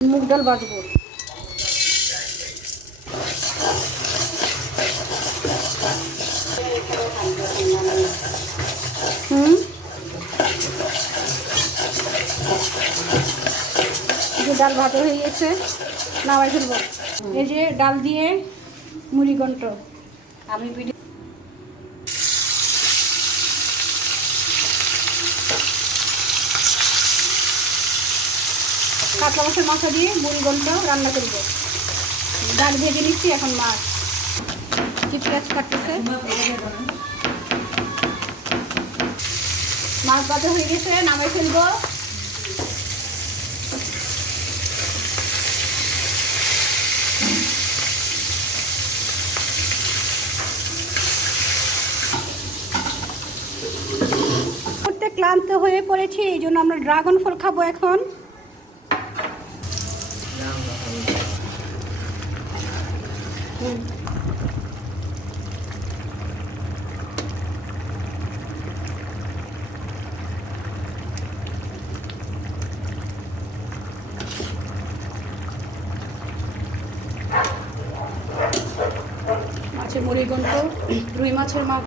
মুগ ডাল ভাজবো। যে ডাল ভাজা হয়ে গেছে, নামাই ফেলবো। এই যে ডাল দিয়ে মুড়ি ঘন্ট। আমি কাঁচা মাছের মাথা দিয়ে মুড়ি ঘন্ট রান্না করবো। ডাল ভেজে নিচ্ছি, এখন মাছ কি পেঁয়াজ কাটতেছে। মাছ ভাজা হয়ে গেছে, নামাই ফেলবো। ক্লান্ত হয়ে পড়েছি, এই জন্য আমরা ড্রাগন ফল খাবো এখন। মাছের মুড়ি ঘন্ট, রুই মাছের